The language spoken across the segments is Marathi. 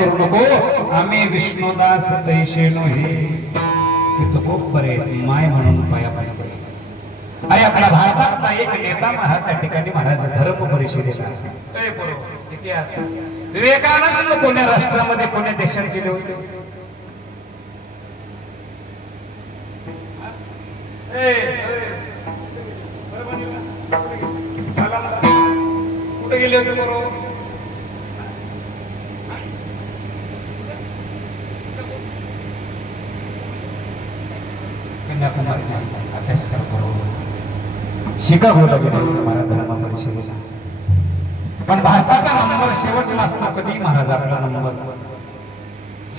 करू नको आम्ही विष्णुदास तैशेनो हे खूप बरे माय म्हणून पाया पाया आणि आपल्या भारतातला एक नेता महाराज त्या ठिकाणी महाराज धर्म परिषदेला विवेकानंद कोण्या राष्ट्रामध्ये कोण्या देशात गेले होते कुठे गेले होते बरोबर कन्याकुमारी अभ्यास करतो शिकागोला गेले होते महाराज धर्म परिषदेला पण भारताचा नंबर शेवटला असतो कधी महाराज आपला नंबर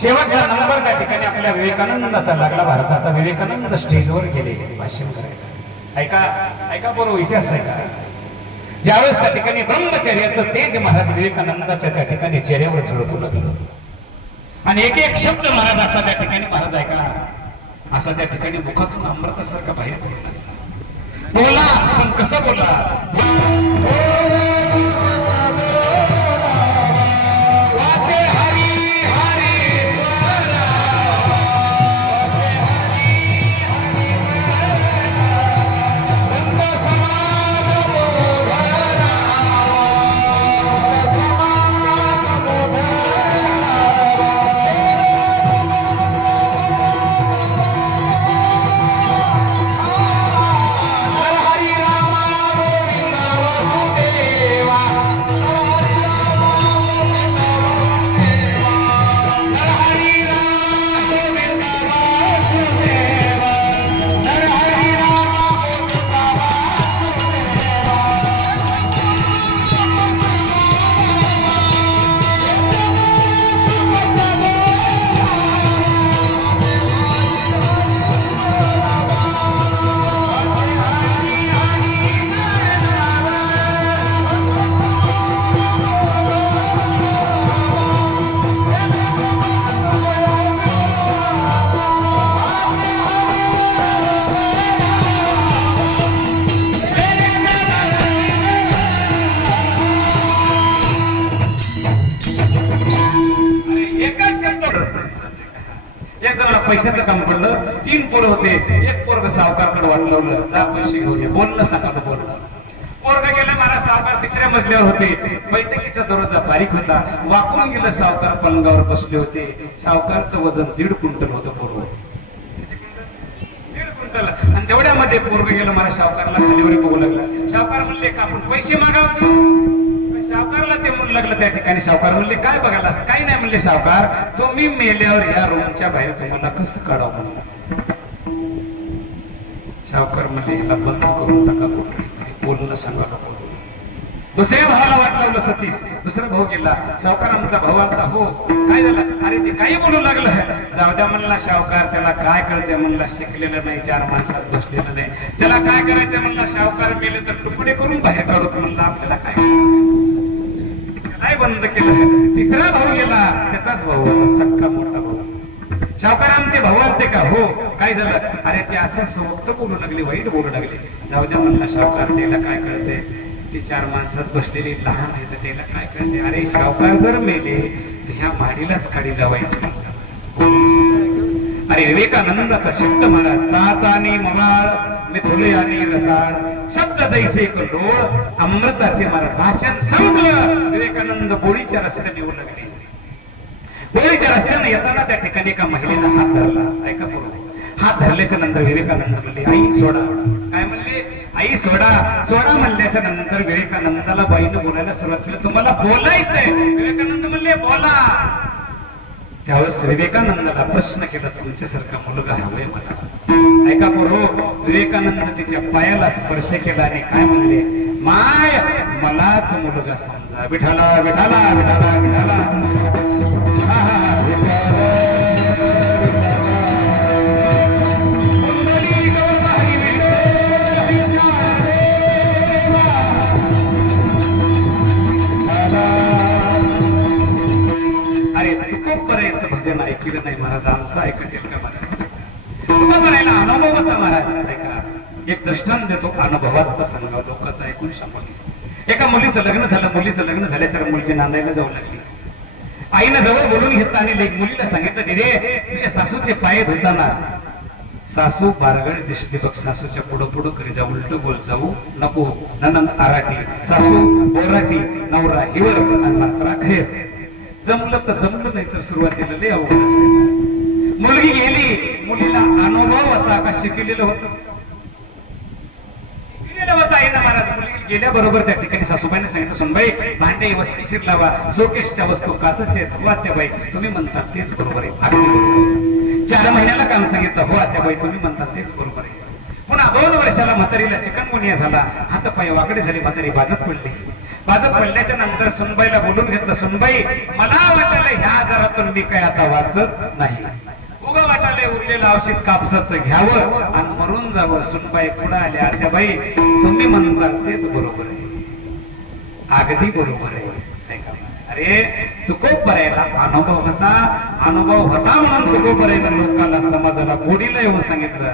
शेवटला नंबर त्या ठिकाणी आपल्या विवेकानंदाचा लागला भारताचा विवेकानंद स्टेजवर गेले भाषण करायला ऐका ऐका बरोबर इतिहास आहे का ज्यावेळेस त्या ठिकाणी ब्रह्मचर्याचं तेज महाराज विवेकानंदाच्या त्या ठिकाणी चेहऱ्यावर झळकू लागलं आणि एक एक शब्द महाराज असा त्या ठिकाणी महाराज ऐका असा त्या ठिकाणी मुखातून अमृतासारखा बाहेर पडला बोला पण कसं बोला पैशाचं काम पडलं तीन पोरं होते एक पोरग सावकारकडे वाटलं जा पैसे घेऊन ये बोलणं सांगा बोलणं पोरग गेलं मला सावकार तिसऱ्या मजल्यावर होते बैठकीचा दरवाजा बारीक होता वाकून गेलं सावकार पलंगावर बसले होते सावकारचं वजन 1.5 क्विंटल होतं पोरग 1.5 क्विंटल आणि तेवढ्यामध्ये पोरग गेलं मला सावकारला खालीवर बघू लागला सावकार म्हणले का आपण पैसे मागावतो सावकारला ते म्हणू लागलं त्या ठिकाणी सावकार म्हणले काय बघायला काही नाही म्हणले सावकार तुम्ही मेल्यावर या रूमच्या बाहेर तुम्हाला कसं काढावं म्हणलं सावकार म्हणले याला बंद करून टाका बोलणं सांगा दुसऱ्या भावाला वाट लावलं सतीश दुसरा भाऊ गेला सावकार आमचा भाऊ आमचा हो काय झालं अरे ते काही बोलू लागलं जाऊ द्या म्हणला सावकार त्याला काय कळते म्हणला शिकलेलं नाही 4 माणसात बसलेलं नाही त्याला काय करायचं म्हणला सावकार मेले तर तुकडे करून बाहेर काढत म्हणला आपल्याला काय बंद केलं तिसरा भाऊ गेला त्याचाच भाऊ सक्का मोठा भाऊ सावकार आमचे भाऊ आलते का हो काय झालं अरे ते असं सोबत बोलू लागले वाईट बोलू लागले जाऊ द्या म्हणला सावकार त्याला काय कळते ते 4 माणसात बसलेली लहान आहे तर त्याला काय कळते अरे सावकार जर मेले तर ह्या माडीलाच काढी लावायची अरे विवेकानंदाचा शब्द मला साच आणि मवाळ मिथुले आणि रसाळ शब्द जैसे कलोळ अमृताचे मला भाषण संपलं विवेकानंद बोळीच्या रस्त्याने येऊ लागले बोळीच्या रस्त्याने येताना त्या ठिकाणी एका महिलेला हात धरला ऐका बरोबर हात धरल्याच्या नंतर विवेकानंद म्हणले आई सोडा काय म्हणले आई सोडा सोडा म्हणल्याच्या नंतर विवेकानंदाला बाईनं बोलायला सुरुवात केली तुम्हाला बोलायचंय विवेकानंद म्हणले बोला त्यावेळेस विवेकानंदाला प्रश्न केला तुमच्यासारखा मुलगा हवंय मला ऐका बरोबर विवेकानंद तिच्या पायाला स्पर्श केला आणि काय म्हणले माय मलाच मुलगा समजा विठाला विठाला विठाला विठाला भजन ऐकलं नाही महाराज आमचं ऐकत येईल का महाराज अनुभव होता महाराज ऐका एक दृष्टांत देतो अनुभवात सांगा लोकांचं ऐकून सांगा एका मुलीचं लग्न झालं मुलीचं लग्न झाल्याच्या मुलगी नांदायला जाऊ लागली आईनं जवळ बोलून घेतलं आणि लेक मुलीला सांगितलं दिरे तुझ्या सासूचे पाय धुताना सासू बारगड दिसली बघ सासूच्या पुढं पुढं करी जाऊ उलट बोल जाऊ नको ननंद आराटी सासू बोराटी नवरा हिवर आणि सासरा खेळ जमलं तर जमलं नाही तर सुरुवातीला लय अवघड असते मुलगी गेली मुलीला अनुभव होता का शिकलेलं होतं महाराज मुलगी गेल्याबरोबर त्या ठिकाणी सासूबाईने सांगितलं सुनबाई भांडे वस्तीशीर लावा शोकेशच्या वस्तू काचचे हो आत्याबाई तुम्ही म्हणतात तेच बरोबर आहे अगदी बरोबर 4 महिन्याला काम सांगितलं हो आत्याबाई तुम्ही म्हणतात तेच बरोबर आहे पुन्हा 2 वर्षाला म्हातारीला चिकनगुनिया झाला हात पाय वाकडे झाले म्हातारी बाजत पडल्याच्या नंतर सुनबाईला बोलून घेतलं सुनबाई मला वाटलं ह्या आजारातून मी काय आता वाचत नाही उगा वाटाले उरलेलं औषध कापसाचं घ्यावं आणि मरून जावं सुनबाई पुढे आले आत्याबाई तुम्ही म्हणतात तेच बरोबर आहे अगदी बरोबर आहे अरे तुकोबरायला अनुभव होता म्हणून तुकोबरायला लोकांना समाजाला गोडीला येऊन सांगितलं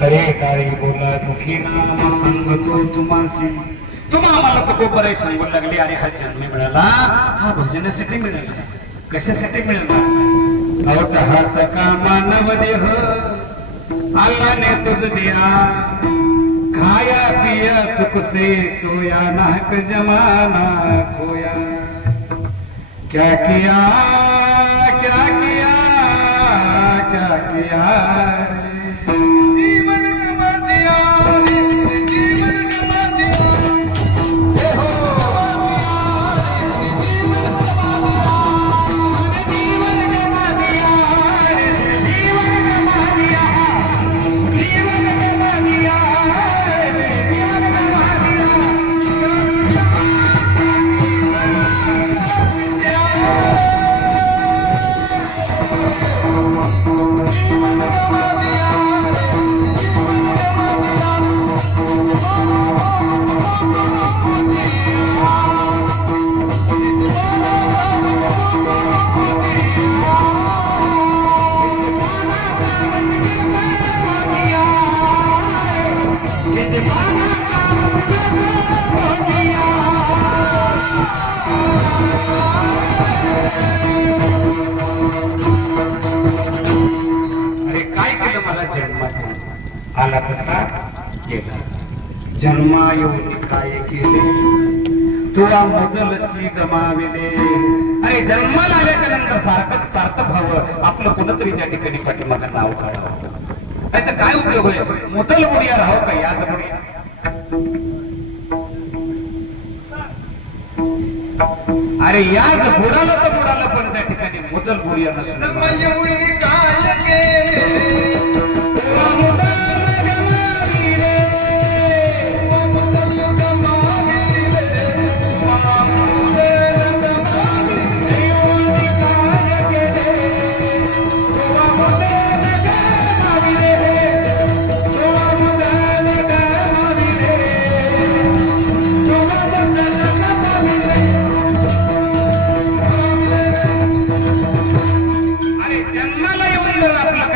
हरे काळी बोला दुखी नाम सांगतो तुम्हासी तुम्हा आम्हाला तुकोबराई सांगू लागली आणि हा जन्म मिळाला हा भजनासाठी मिळाला कशासाठी मिळाला अवट हात का मानव देह आल्लाने तुझ दिया खाया पिया सुख से सोया नाहक जमाना खोया क्या किया क्या किया क्या किया आला कसा गेला जन्मा येऊन काय केले तुला मुदलची गमाविले अरे जन्माला आल्याच्या नंतर सार्थक व्हावं आपलं कोणतरी त्या ठिकाणी पाठीमागं नाव काढावं नाही तर काय उपयोग होईल मुदल बुडिया राहावं का याच बुडिया अरे याच बुडाला तर बुडाला पण त्या ठिकाणी मुदल बुडिया नसून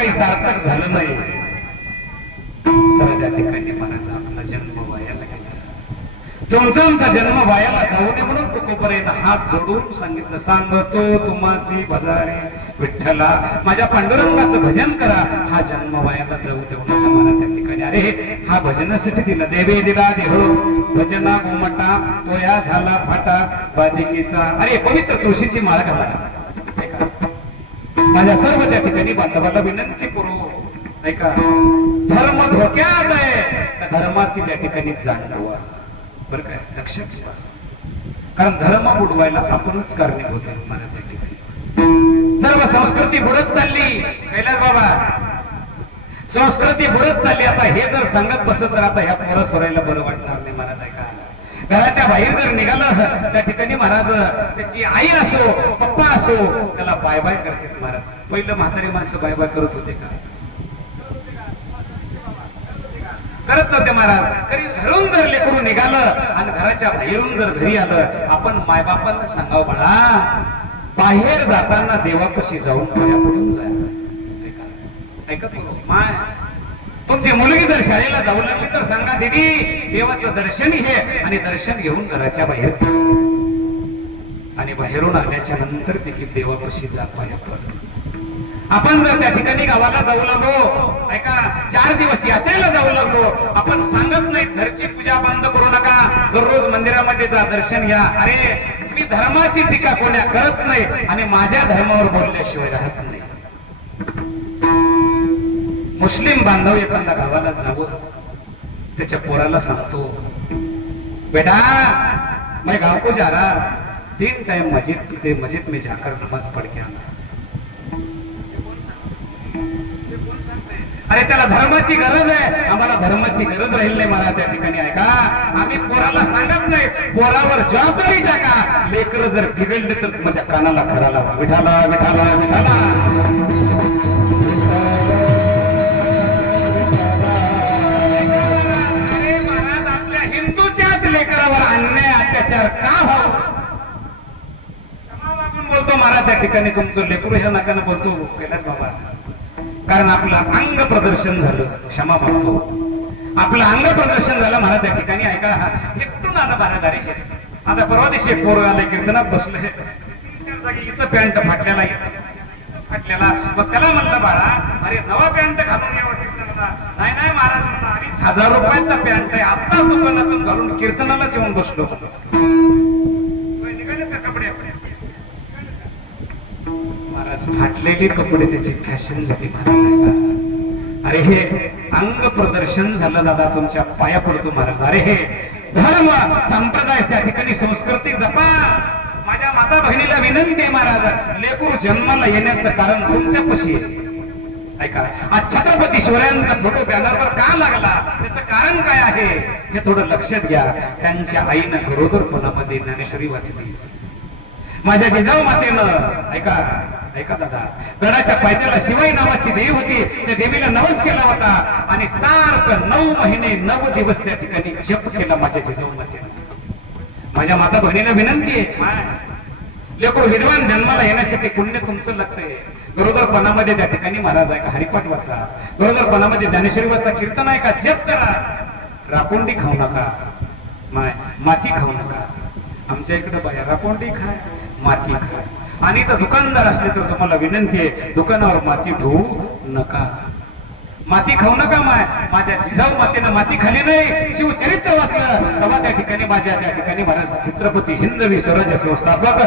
काही सार्थक झालं नाही तर त्या ठिकाणी महाराज आपला जन्म वायाला गेला. तुमचा जन्म वायाला जाऊ नये म्हणून तुकोपर्यंत हात जोडून सांगितलं, सांगतो तुम्हासी भजारे विठ्ठला, माझ्या पांडुरंगाचं भजन करा, हा जन्म वायाला जाऊ देऊ नका मला त्या ठिकाणी. अरे हा भजनासाठी दिला, देवे दिला देह भजना गोमटा, तोया झाला फाटा बाधिकेचा. अरे पवित्र तुळशीची माळ घाला. माझ्या सर्व त्या ठिकाणी बांधवाला विनंती करू, ऐका, धर्म धोक्यात आहे, धर्माची त्या ठिकाणी जाणवा. बरं काय, लक्षात ठेवा, कारण धर्म बुडवायला आपणच कारणीभूत आहे. मला त्या ठिकाणी सर्व संस्कृती बुडत चालली. कैलास बाबा, संस्कृती बुडत चालली. आता हे जर सांगत बसत तर आता ह्या पोरं सोरायला बरं वाटणार नाही. महाराज ऐका, घराच्या बाहेर जर निघालं त्या ठिकाणी महाराज त्याची आई असो पप्पा असो त्याला बाय बाय करते. महाराज पहिलं म्हातारी माणसं बाय बाय करत होते का? करत नव्हते महाराज. कधी घरून जर लेकरून निघालं आणि घराच्या बाहेरून जर घरी आलं, आपण मायबापांना सांगावं, बाळा बाहेर जाताना देवापाशी जाऊन पाया पडून जायला. ऐका माय, तुमची मुलगी जर शाळेला जाऊ लागली तर सांगा, दीदी देवाचं दर्शन घे, आणि दर्शन घेऊन घराच्या बाहेर, आणि बाहेरून आल्याच्या नंतर देखील देवापाशी जा, पाया पड. आपण जर त्या ठिकाणी गावाला जाऊ लागलो, ऐका, 4 दिवस यात्रेला जाऊ लागलो, आपण सांगत नाही घरची पूजा बंद करू नका, दररोज मंदिरामध्ये जा, दर्शन घ्या. अरे मी धर्माची टीका कोण्या करत नाही आणि माझ्या धर्मावर बोलल्याशिवाय राहत नाही. मुस्लिम बांधव एखादा गावाला जावं, त्याच्या पोराला सांगतो, बेटा मैं गांव को जा रहा, 3 टाइम मस्जिद में जाकर नमाज पढ़ के आना. अरे त्याला धर्माची गरज आहे, आम्हाला धर्माची गरज राहील नाही. मला त्या ठिकाणी ऐका, आम्ही पोराला सांगत नाही, पोरावर जबाबदारी टाका. लेकर जर बिघडले तर माझ्या कानाला खडा लावा, विठाला विठाला विठाला. अरे महाराज, आपल्या हिंदूच्याच लेकरावर अन्याय अत्याचार का व्हावं? क्षमा मागून बोलतो महाराज त्या ठिकाणी, तुमचं लेकरू ह्या नाकानं बोलतो कैलास बाबा, कारण आपलं अंग प्रदर्शन झालं. क्षमा मागतो, आपलं अंग प्रदर्शन झालं महाराज त्या ठिकाणी. ऐका, हे कुठून आलं महाराज? अरे आता परवा दिवशी एक पोरं आले, कीर्तनात बसले, 3-4 जागी इथं पॅन्ट फाटलेला, फाटलेला. मग त्याला म्हणलं, बाळा अरे नवा पॅन्ट घालून यावं कीर्तनाला. नाही नाही महाराज, 2,500 रुपयाचा पॅन्ट आहे, आत्ताच दुकानातून घालून कीर्तनालाच येऊन बसलो. निघाले का कपडे? महाराज फाटलेले कपडे त्याची फॅशन झाली. महाराज ऐका, अरे हे अंग प्रदर्शन झालं. दादा तुमच्या पाया पडतो महाराज. अरे हे धर्म संप्रदाय त्या ठिकाणी संस्कृती जपा. माझ्या माता बहिणीला विनंती आहे महाराज, लेकरू जन्माला येण्याचं कारण तुमच्यापाशी आहे. ऐका, आज छत्रपती शिवरायांचा फोटो बॅनरवर का लागला, त्याचं कारण काय आहे हे थोडं लक्षात घ्या. त्यांच्या आईनं गरोदरपणामध्ये ज्ञानेश्वरी वाचली. माझ्या जिजाऊ मातेनं, ऐका ऐका दादा, गडाच्या पायथ्याला शिवाई नावाची देवी होती, त्या देवीला नवस केला होता आणि सारखं 9 महिने 9 दिवस त्या ठिकाणी जप केला माझ्या जिजाऊ मातेनं. माझ्या माता बहिणीला विनंती आहे, लेकरू विद्वान जन्माला येण्यासाठी पुण्य तुमचं लागतंय. गरोदरपणामध्ये त्या ठिकाणी महाराज ऐका, हरिपाठ वाचा, गरोदरपणामध्ये ज्ञानेश्वरी वाचा, कीर्तन ऐका, जप करा. राकोंडी खाऊ नका, माती खाऊ नका. आमच्या इकडे बाया राकोंडी खाय, माती खाय. आणि तर दुकानदार असले तर तुम्हाला विनंती आहे, दुकानावर माती ठेवू नका, माती खाऊ नका. माझ्या जिजाऊ मातेनं माती खाली नाही. शिवचरित्र वाचलं तेव्हा त्या ठिकाणी माझ्या त्या ठिकाणी महाराज छत्रपती हिंदवी स्वराज्य संस्थापक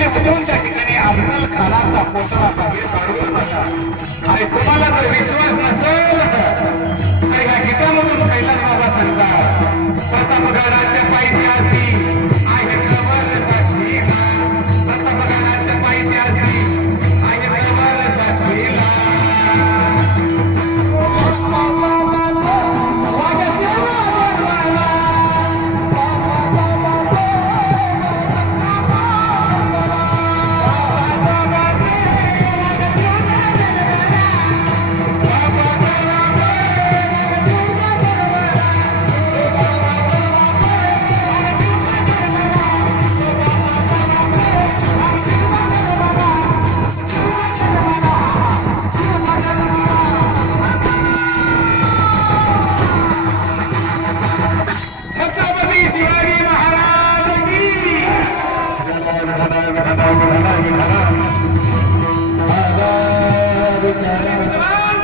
खाली उतरून त्या ठिकाणी अफजल खानाचा पोतळा बाहेर काढू नका. आणि तुम्हाला जर विश्वास नसेल तर ह्या गीतामधून कैलास बाबा सांगतात, प्रतापगडाच्या पायथ्याशी आहे प्रबळ साक्षीला, प्रतापगडाच्या पायथ्याशी आहे प्रबळ साक्षीला.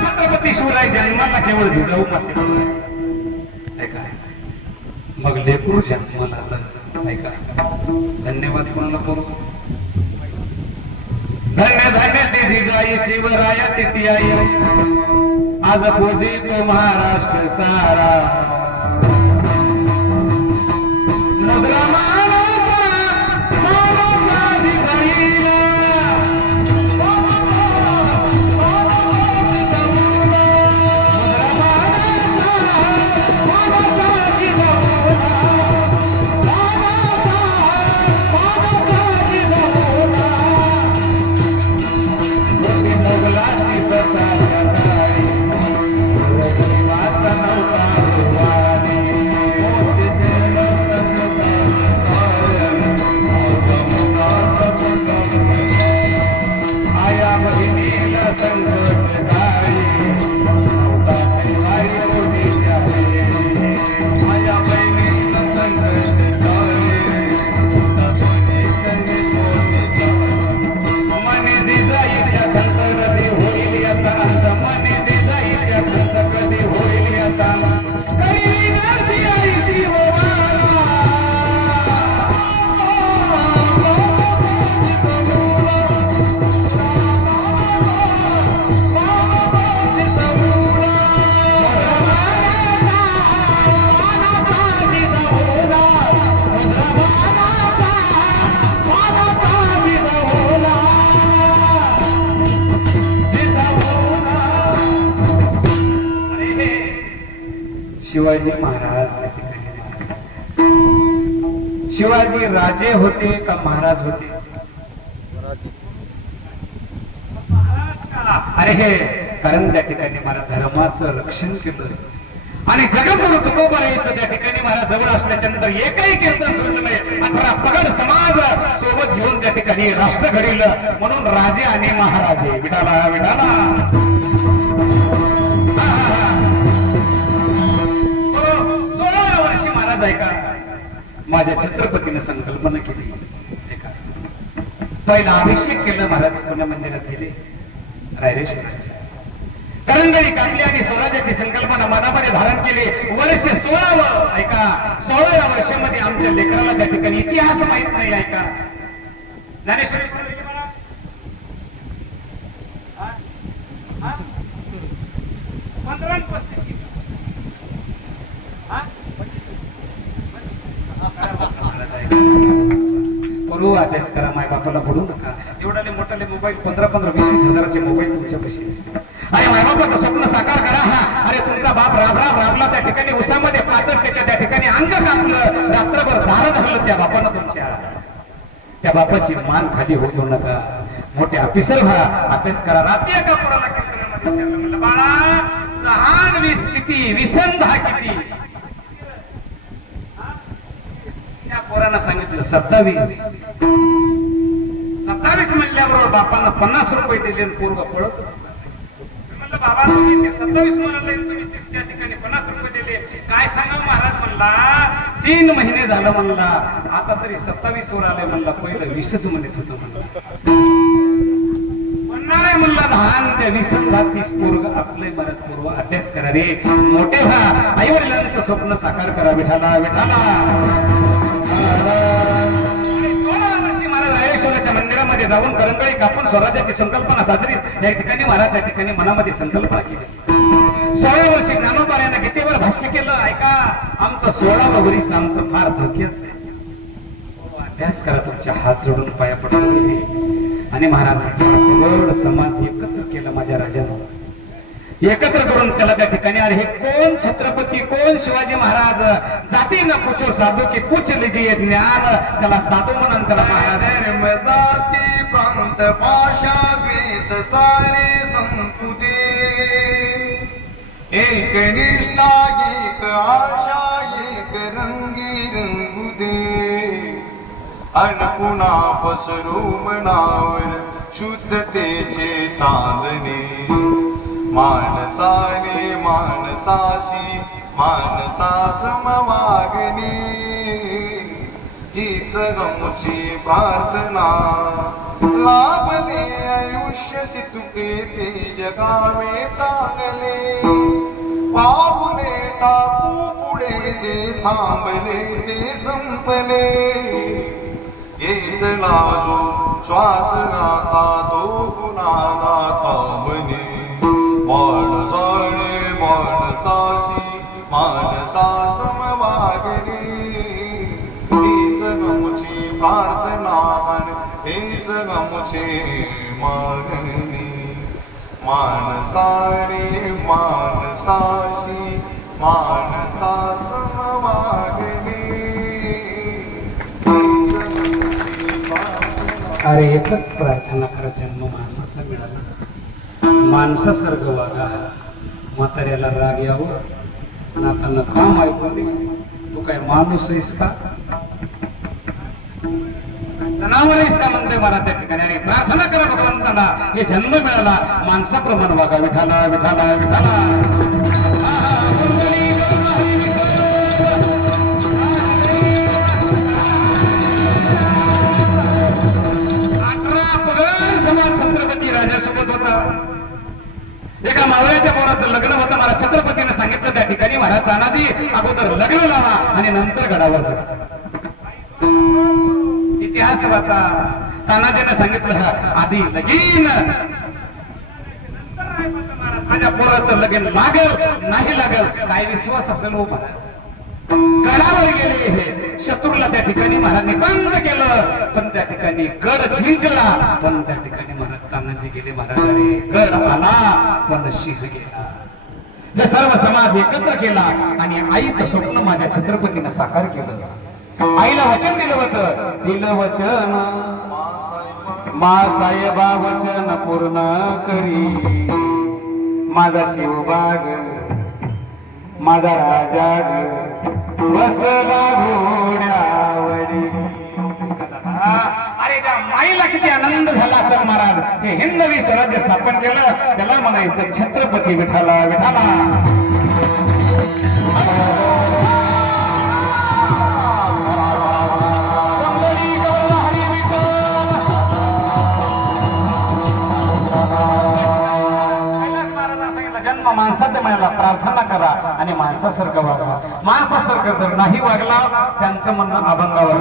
छत्रपती शिवराय जन्माला केवळ जिजाऊ माते ऐका, मग लेकरू जन्माला आलं. ऐका, धन्यवाद कोणाला करू. धन्य धन्य ते जिजाई शिवरायाची ती आई, आज पूजितो महाराष्ट्र सारा. शिवाजी महाराज त्या ठिकाणी, शिवाजी राजे होते का महाराज होते? अरे हे कारण त्या ठिकाणी मला धर्माचं रक्षण केलं आणि जगद्गुरु तुकोबारायचं त्या ठिकाणी मला जवळ असल्याच्या नंतर एकही कीर्तन सोडलं नाही. 18 पगड समाज सोबत घेऊन त्या ठिकाणी राष्ट्र घडविलं, म्हणून राजे आणि महाराजे. विठाला विठाला. 16 वर्षी महाराज ऐका, माझ्या छत्रपतीने संकल्पना केली. पहिला अभिषेक केला महाराज पुण्या मंदिरात गेले रायरेश्वराच्या. करंगळी काढली आणि स्वराज्याची संकल्पना मनामध्ये धारण केली. वर्ष 16व ऐका, 16व्या वर्षामध्ये आमच्या लेकराला त्या ठिकाणी इतिहास माहित नाही. ऐका, ज्ञानेश्वरी 15-35 करू अभ्यास करा, माय बापाला पडू नका. एवढाले मोठाले मोबाईल 15-20 हजाराचे मोबाईल तुमच्या पैसे. अरे मायबापाचं स्वप्न साकार करा. अरे तुमचा बाप राबला त्या ठिकाणी उसामध्ये पाचट त्याच्या त्या ठिकाणी अंग कापलं, रात्रभर दार धरलं त्या बापानं तुमच्या. त्या बापाची मान खाली होऊ नका. मोठे ऑफिसर व्हा, अभ्यास करा. रात्री एका पोराला कीर्तनामध्ये विचारलं, म्हणलं बाळा लहान 20 किती, 20 10 किती? त्या पोरानं सांगितलं 27. 27 म्हणल्याबरोबर बापांना 50 रुपये दिले आणि पोरग पळत. म्हणलं बाबा तुम्ही ते 27 म्हणाले, तुम्ही त्या ठिकाणी 50 रुपये दिले, काय सांगा महाराज? म्हणला 3 महिने झालं म्हणला, आता तरी 27 वर आले म्हणला, पहिलं 20च म्हणत होतं म्हणला. म्हणणार म्हणला लहान त्या 20-30 पोरग आपले बरं पूर्व अभ्यास करा रे, मोठे व्हा, आई वडिलांचं स्वप्न साकार करा. विठाला विठाला. 16 वर्षी महाराज रायरेश्वराच्या मंदिरात मध्ये जाऊन करंगळी कापून स्वराज्याची संकल्पना साजरी या ठिकाणी महाराज त्या ठिकाणी मनामध्ये संकल्पना केली. 16 वर्षी ज्ञानोबाऱ्यानं गीतेवर भाष्य केलं. ऐका, आमचं 16वं वर्ष आमचं फार धोक्याच आहे. अभ्यास करा, तुमच्या हात जोडून पाया पडतो. आणि महाराज समाज एकत्र केला माझ्या राजानं, एकत्र करून त्याला त्या ठिकाणी आले. हे कोण छत्रपती, कोण शिवाजी महाराज? जाती न पूछो साधू की पूछ लीजिए ज्ञान. त्याला साधू म्हणून त्याला महाराज जाती प्रांत भाषा ग्रेस सारे संतुते, एक निष्ठा एक आशा एक रंगी रंगुदे, अनपुणा पसरू मनावर शुद्धतेचे चांदणे, माणसाने माणसाशी माणसा समवागणे, हीच गमची प्रार्थना. लाभले आयुष्य तितुके ते जगावे चांगले, पाहुणे टाकू पुढे ते थांबले ते संपले, येतला जो श्वास गाता तो कुणाला थांबणे, माणसाने माणसाशी माणसा समवागणे, हीच गमची प्रार्थना हीच गमची मागणी, माणसाने माणसाशी माणसा समवागणे. अरे एकच प्रार्थना करा, जन्म माणसाचा मिळाला, माणसासारखं वागा. म्हाताऱ्याला राग यावं आणि आता नकाम ऐकून तू काय माणूस आहेस का, जनावर आहेस का म्हणते मला त्या ठिकाणी. आणि प्रार्थना करा भगवंताला, हे जन्म मिळाला माणसाप्रमाणे वागा. विठाला विठाला विठाला. छत्रपती राजासोबत होता. एका मावळ्याच्या पोराचं लग्न होतं. मला छत्रपतीने सांगितलं त्या ठिकाणी महाराज तानाजी अगोदर लग्न लावा आणि नंतर गडावर जा. इतिहास वाचा. तानाजीने सांगितलं आधी लगीन, माझ्या पोराचं लगीन लागल नाही लागल काय विश्वास असेल हो महाराज. गडावर गेले, हे शत्रूला त्या ठिकाणी महाराजांनी बंद केलं, पण त्या ठिकाणी गड जिंकला. पण त्या ठिकाणी महाराज तानाजी गेले. महाराजांनी गड आला पण सिंह गेला. हे सर्व समाज एकत्र केला आणि आईचं स्वप्न माझ्या छत्रपतीनं साकार केलं. आईला वचन दिलं होतं, दिलं वचन मा साहेबा वचन पूर्ण करी, माझा शिवबाग माझा राजा बसला घोड्यावरी. अरे ज्या माईला किती आनंद झाला असेल महाराज. हे हिंदवी स्वराज्य स्थापन केलं, त्याला म्हणायचं छत्रपती विठाला विठाला. जन्म माणसाचा मिळाला, प्रार्थना करा आणि माणसासारखं वागा. माणसासारखं जर नाही वागला त्यांचं म्हणणं अभंगावर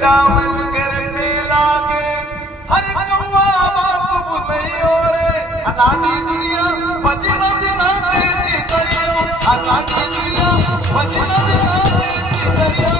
चावल कर पे लागे हर कौवा बाप बुलैयो रे, आजादी दुनिया बजना दिना देसी करियो, आजादी दुनिया बजना दिना देसी करियो.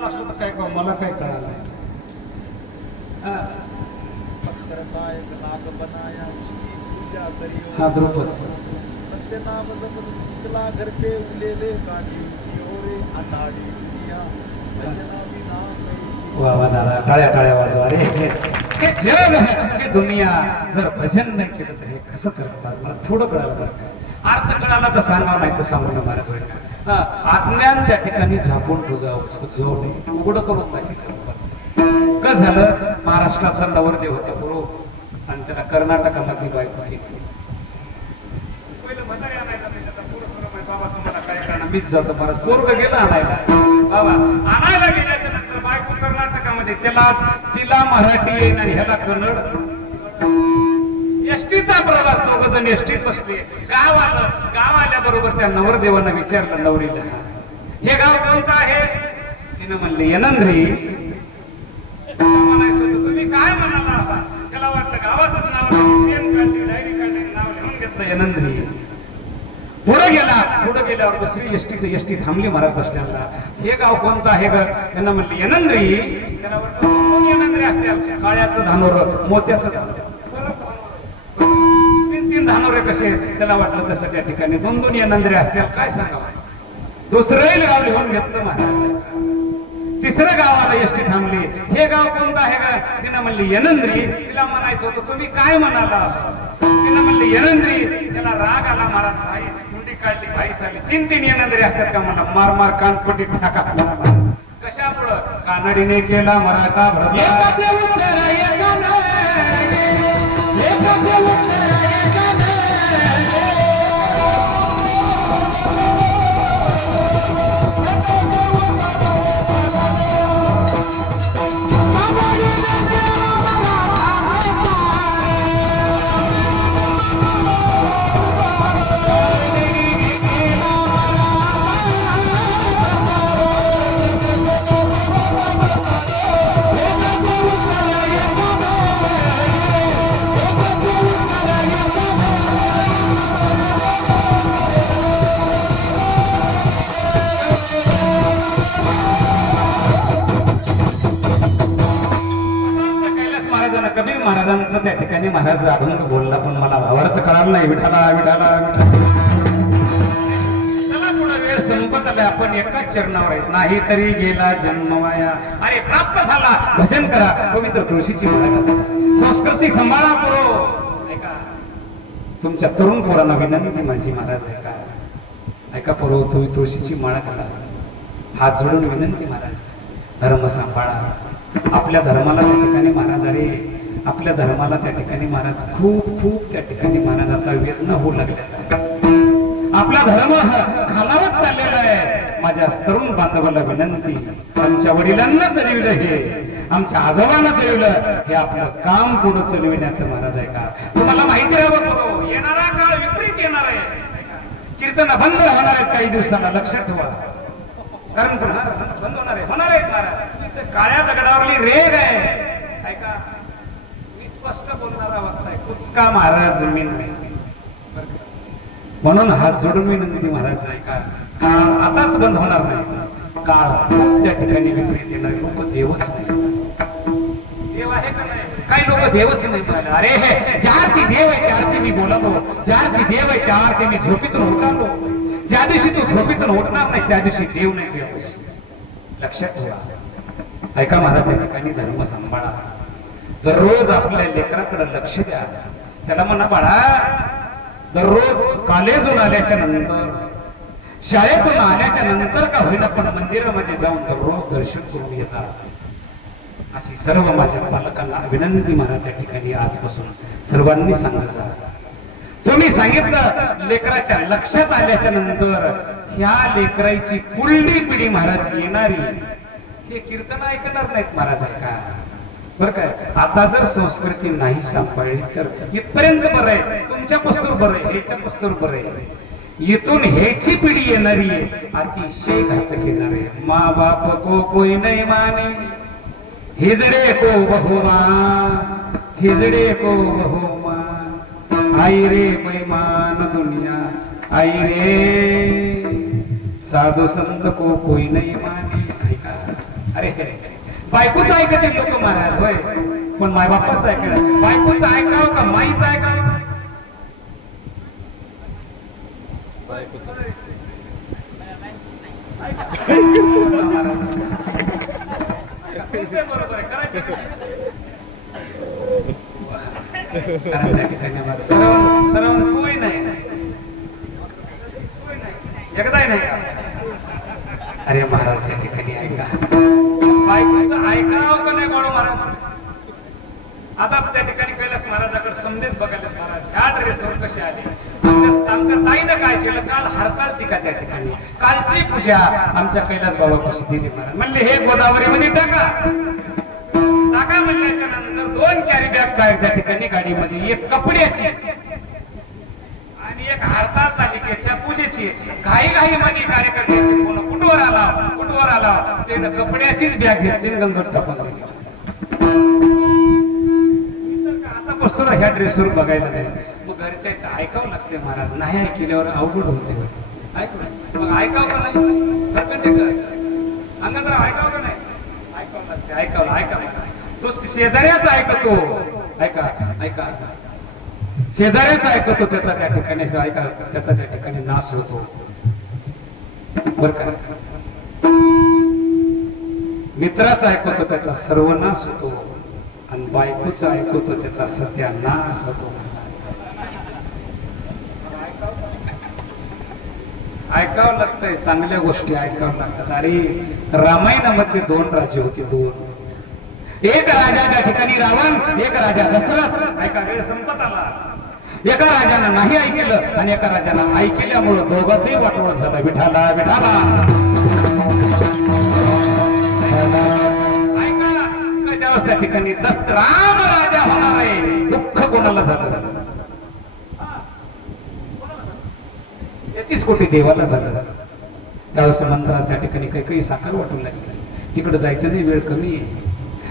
कळालं असलं तर काय कळ मला काय कळालं नाही. नाग बनाया उसकी पूजा करियो. हा द्रुपद सत्य नाम जपत तुला घर पे उलेले काठी ओरे अनाडी दुनिया भजना विना कैसी. वा वा दादा टाळ्या टाळ्या वाजवा रे. हे जग हे दुनिया जर भजन नाही केलं तर हे कसं करतात मला थोडं कळालं बरं का. अर्थ कळाला तर सांगावं नाही तर सांगू नये महाराज होईल का. आज्ञान त्या ठिकाणी झाकून ठेवू उघडं करून टाकायचं. कसं झालं महाराष्ट्रातला नवरदेव होता गुरु आणि त्याला कर्नाटकामधली बायको केली. पहिलं म्हातारी आणायला नाही त्याचा पूर्ण खरं माहिती बाबा तुम्हाला काय करणार मीच जातो महाराज. पोरग गेला आणायला बाबा आणायला गेल्याच्या नंतर बायको कर्नाटकामध्ये तिला मराठी येईन आणि ह्याला कन्नड. एसटीचा प्रवास दोघ जण एसटीत बसले. गाव आल्याबरोबर त्या नवरदेवानं विचारलं नवरीला हे गाव कोणतं आहे. तिनं म्हणले यनंद्री. म्हणायचं होतं तुम्ही काय म्हणाला आता. त्याला वाटलं गावाचंच नाव काढली डायरी काढली नाव लिहून घेतलं यनंद्री. पुढे गेल्यावर दुसरी एसटी थांबली महाराज बस स्टँडला. हे गाव कोणतं आहे ग. त्यांना म्हणले यनंद्री. त्याला वाटलं यनंद्री असते काळ्याचं धानोर मोत्याचं धानोर. तीन धानोरे कसे त्याला वाटलं तसं त्या ठिकाणी दोन यनंद्री असतील काय सांगावं. दुसरंही गाव लिहून घेतलं महाराज. तिसरं गावाला एसटी थांबली. हे गाव कोणतं आहे का. तिनं म्हणली यनंद्री. तिला म्हणायचं होतं तुम्ही काय म्हणाला. तिनं म्हणली यनंद्री. त्याला राग आला महाराज. भाई कुंडी काढली भाई आली. तीन यनंद्री असतात का म्हणा. मार कानपटी टाका. कशामुळं कानडीने केला मराठा महाराजांचं त्या ठिकाणी महाराज अभंग बोलला पण मला भावार्थ कळाला नाही. विठाला चला पुढे वेळ संपत आला. आपण एकाच चरणावर आहेत. नाही तरी गेला जन्मवाया. अरे प्राप्त झाला भजन करा. पवित्र तुळशीची माळा घाला. संस्कृती सांभाळा पुरो. ऐका तुमच्या तरुण पोरांना विनंती माझी महाराज ऐका पुरो तुळशीची माळा घाला. हात जोडून विनंती महाराज धर्म सांभाळा. आपल्या धर्माला त्या ठिकाणी महाराज आपल्या धर्माला त्या ठिकाणी महाराज खूप त्या ठिकाणी महाराज आता वेदना होऊ लागल्या. आपला धर्म खालावत चाललेला आहे. माझ्या तरुण बांधवाला विनंती. आमच्या वडिलांना चलविलं हे आमच्या आजोबांना चलविलं हे आपलं काम पुढे चलविण्याचं महाराज आहे का. तुम्हाला माहिती राहावं येणारा काळ विपरीत येणार आहे. कीर्तन बंद होणार आहेत काही दिवसांना लक्षात ठेवा. कारण बंद होणार आहेत महाराज. काळ्या दगडावरली रेग आहे. ऐका मी स्पष्ट बोलणारा वक्ता आहे. कुचका महाराज मी नाही. म्हणून हात जोडून विनंती महाराज ऐका काळ आताच बंद होणार नाही. काळ त्या ठिकाणी विपरीत येणार. लोक देवच नाही. देव आहे का नाही. काही लोक देवच नाही. अरे हे ज्या आरती देव आहे त्या आरती मी बोलालो. ज्या आरती देव आहे त्या आरती मी झोपीतून उठालो. ज्या दिवशी तू झोपीतून उठणार नाही त्या दिवशी देव नाही देवशी. लक्षात ठेवा. ऐका महाराज त्या ठिकाणी धर्म सांभाळा. दररोज आपल्या लेकराकडे लक्ष द्या. त्याला म्हणा बाळा दररोज कॉलेजून आल्याच्या नंतर शाळेतून आल्याच्या नंतर का होईना पण मंदिरामध्ये जाऊन दररोज दर्शन करून येजा. अशी सर्व माझ्या पालकांना विनंती महाराज त्या ठिकाणी आजपासून सर्वांनी सांगत जा. तुम्ही सांगितलं लेकराच्या लक्षात आल्याच्या नंतर ह्या लेकराची पुढली पिढी महाराज येणारी हे कीर्तन ऐकणार नाहीत महाराज ऐका बरं काय. आता जर संस्कृती नाही सांभाळली तर इथपर्यंत बरं आहे. तुमच्या पस्तूर बरं आहे. ह्याच्या पस्तूर बरं आहे. इथून ह्याची पिढी येणारी आहे अतिशय घातक येणार आहे. माँ बाप को कोई नहीं माने हिजड़े को बहुमा हिजड़े को बहुमा आई रे बेईमान दुनिया आई रे साधु संत को कोई नहीं माने. अरे बायकोच ऐकते लोक महाराज होय, पण माय बापाच ऐकलं. बायकोच ऐकावं का माईच ऐकावं? बरोबर आहे, करायचं सरवण तूही नाही, एकदाही नाही का? अरे महाराज त्या ठिकाणी ऐका, बायकोचं ऐकावं का नाही बाळू महाराज? आता त्या ठिकाणी कैलास महाराजाकडे संदेश बघायला महाराज ह्या ड्रेसवर कसे आले. आमच्या ताईनं काय केलं, काल हरताळिका त्या ठिकाणी कालची पूजा आमच्या कैलास बाबा कशी दिली महाराज. म्हणले हे गोदावरीमध्ये टाका. टाका म्हणल्याच्या नंतर 2 कॅरी बॅग काय त्या ठिकाणी गाडीमध्ये, एक कपड्याची आणि एक हरताळिकेच्या पूजेची. घाई मध्ये कार्यकर्त्याची फोन कुठवर आला ते कपड्याचीच बॅग घेतली गंगत टाकून गेली. आता बसतो ना ह्या ड्रेसवर बघायला नाही, मग घरच्याच ऐकावं लागते महाराज. नाही ऐकल्यावर अवघड होते. ऐकू मग ऐकावं का नाही? अंगात ऐकावं का नाही? ऐकावं लागते. ऐका तो शेजाऱ्याच ऐकतो. ऐका शेजाऱ्याच ऐकतो, त्याचा त्या ठिकाणी ऐका, त्याचा त्या ठिकाणी नाश होतो. बर का? मित्राचा ऐकतो त्याचा सर्वनाश होतो, आणि बायकोचा ऐकतो त्याचा सत्यानाश होतो. ऐकावं लागतंय, चांगल्या गोष्टी ऐकावं लागतात. अरे रामायणामध्ये 2 राजे होते, 2. एक राजा त्या ठिकाणी रावण, एक राजा दशरथ. ऐका, वेळ संपत आला. एका राजानं नाही ऐकलं आणि एका राजानं ऐकल्यामुळं दोघांचही वाटवळ झालं. विठाला ऐका, त्यावेळेस त्या ठिकाणी राम राजा होणार आहे. दुःख कोणाला झालं? 33 कोटी देवाला झालं. त्यावेळेस मंत्रा त्या ठिकाणी काही साखर वाटून लागली. तिकडे जायचं नाही, वेळ कमी आहे.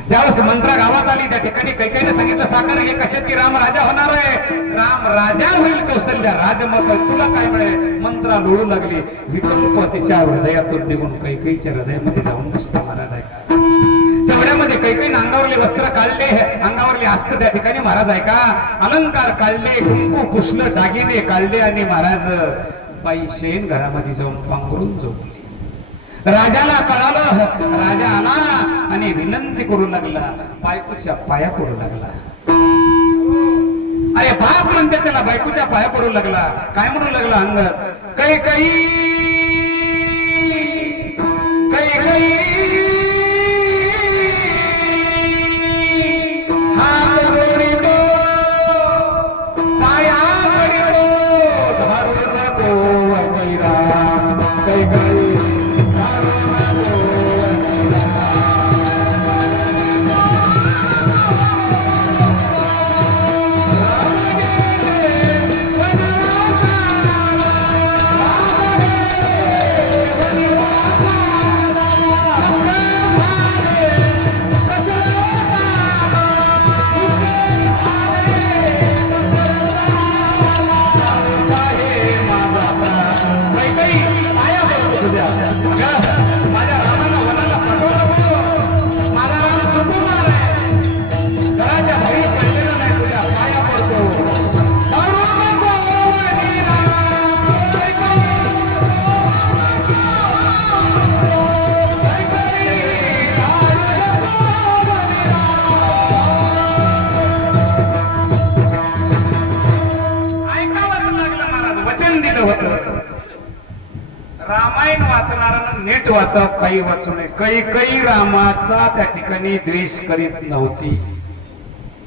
त्यावेळेस मंत्रा गावात आली. त्या ठिकाणी कैकेयीने सांगितलं, साखर हे कशाची? राम राजा होणार आहे. राम राजा होईल कौशल्या, राजमत तुला काय मिळेल? मंत्रा लोळू लागली. विकल्प तिच्या हृदयातून निघून कैकेयीच्या हृदयामध्ये जाऊन बसला महाराज. ऐका, तेवढ्यामध्ये कैकेयीने अंगावरले वस्त्र काढले, अंगावरले अस्त्र त्या ठिकाणी महाराज ऐका, अलंकार काढले, कुंकू पुसलं, दागिने काढले आणि महाराज बाई शेण घरामध्ये जाऊन पांघरून झोपली. राजाला कळालं. राजा आला आणि विनंती करू लागला, बायकोच्या पाया पडू लागला. अरे बाप म्हणते त्याला, बायकोच्या पाया पडू लागला. काय म्हणू लागला? अंगद कैकेयी रामायण वाचणाऱ्यांना नीट वाचाव, काही वाचू नये. कैकेयी रामाचा त्या ठिकाणी द्वेष करीत नव्हती.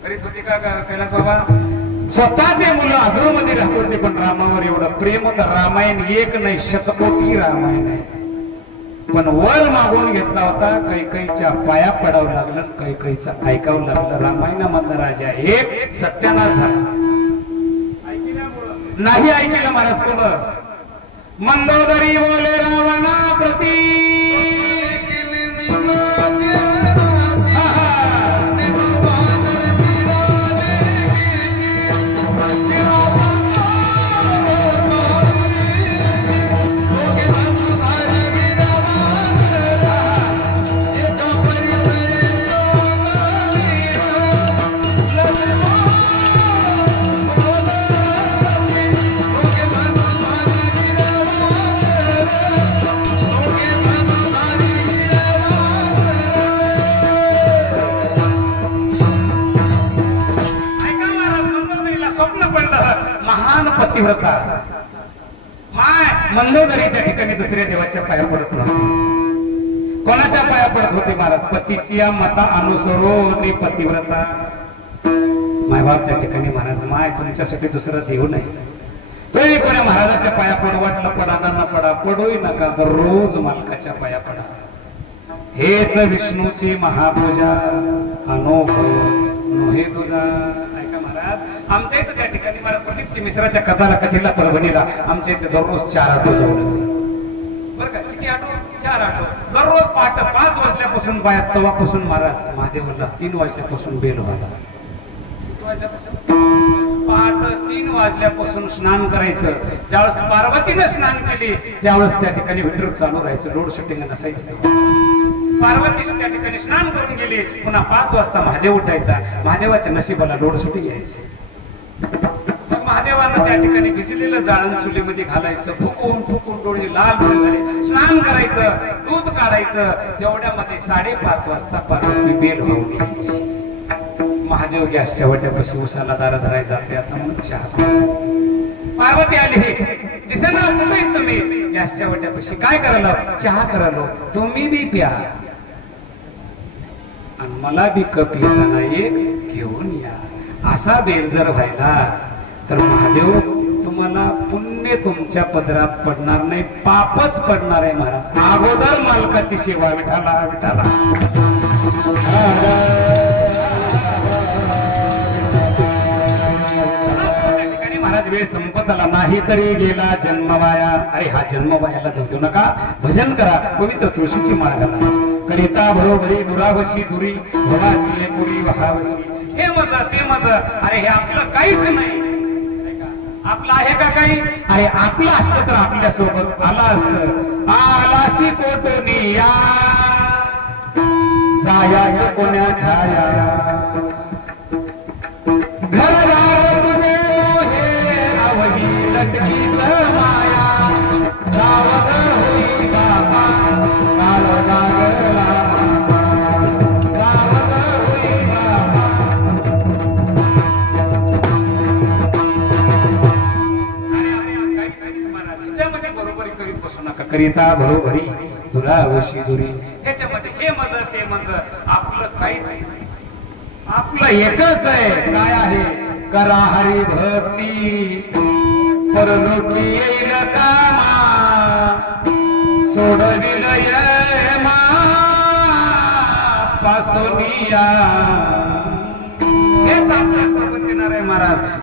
करीत होती का कैलास बाबा? स्वतःचे मुलं आजूबाजूमध्ये राहत होते, पण रामावर एवढं प्रेम होतं. रामायण एक नाही, शतकोटी रामायण आहे. पण वर मागून घेतला होता, कैकेयीच्या पाया पडावं लागलं, कैकेयीचं ऐकावं लागलं. रामायणामधला राजा एक सत्यानाश झाला. नाही ऐकलं महाराज कोण? मंदोदरी बोले रावणा प्रती, पतिव्रता माय मंदोदरी त्या ठिकाणी दुसऱ्या देवाच्या पाया पडत नव्हती. कोणाच्या पाया पडत होते महाराज? पतीच्या मता अनुसरून पतिव्रता. मायबाप त्या ठिकाणी महाराज माय तुमच्यासाठी दुसरा देव नाही. तरी कोण्या महाराजाच्या पाया पड, वाटलं पडा न पडा, पडूही नका, दररोज मालकाच्या पाया पडा. हेच विष्णूची महापूजा अनुभव नोहे तुझा. ऐका महाराज, आमच्या इथं त्या ठिकाणी महाराज पंडितची मिश्राच्या कथाला कथेला परभणीला आमच्या इथे दररोज 4 आठो जाऊ लागले बरं का. किती आठो? 4 आठो. दररोज पहाटे 5 वाजल्यापासून बाया तवापासून महाराज महादेवाला 3 वाजल्यापासून बेल व्हायला. पहाटे 3 वाजल्यापासून स्नान करायचं. ज्यावेळेस पार्वतीने स्नान केली त्यावेळेस त्या ठिकाणी विठ्ठल चालू राहायचं. लोड शेटिंग नसायची. पार्वतीस त्या ठिकाणी स्नान करून गेली. पुन्हा 5 वाजता महादेव उठायचा. महादेवाच्या नशिबाला लोड शेटिंग यायची. मग महादेवांना त्या ठिकाणी भिजलेलं जाळण चुलीमध्ये घालायचं. फुकून फुकून डोळे लाल झाले. स्नान करायचं, दूध काढायचं. तेवढ्यामध्ये 5:30 वाजता पार्वती बेल वाहून यायची. महादेव गॅसच्या वाट्यापाशी उसाला दारा धरायला जाते. आता म्हणून चहा. पार्वती आली हे दिसेना कुठे तुम्ही? गॅसच्या वाट्यापाशी. काय करायला? चहा करायला. तुम्ही बी प्या आणि मला बी कप येताना एक घेऊन या. असा बेल जर व्हायला तर महादेव तुम्हाला पुण्य तुमच्या पदरात पडणार नाही, पापच पडणार आहे महाराज. अगोदर मालकाची सेवा. विठाला विठाला. महाराज वेळ संपत आला नाही तरी गेला जन्म वाया. अरे हा जन्म वायाला जाऊ नका. भजन करा. पवित्र तुळशीची माळ घाला. करिता बरोबरी दुरावशी दुरी भवाची पुरी वहावशी. हे मज ते मज. अरे हे आपलं काहीच नाही. आपलं आहे का काही? अरे आपलं असलं तर आपल्या सोबत आला असत. आलासी कोटोनिया जायाच कोण्या ठाया. घरदार तुझे मोहे आवही लटकीच माया. सावध होई बाबा काळ लागला. सावध होई बाबा. ह्याच्यामध्ये बरोबरी करीत बसू नका. करिता बरोबरी दुरावशी दुरी. ह्याच्यामध्ये हे मज ते मज आपलं काहीच नाही. आपलं एकच आहे. काय आहे? करा हरी भक्ती परलोकी येईल कामा. सोडविल मा पासोनिया. हेच आपल्या सोबत येणार आहे महाराज.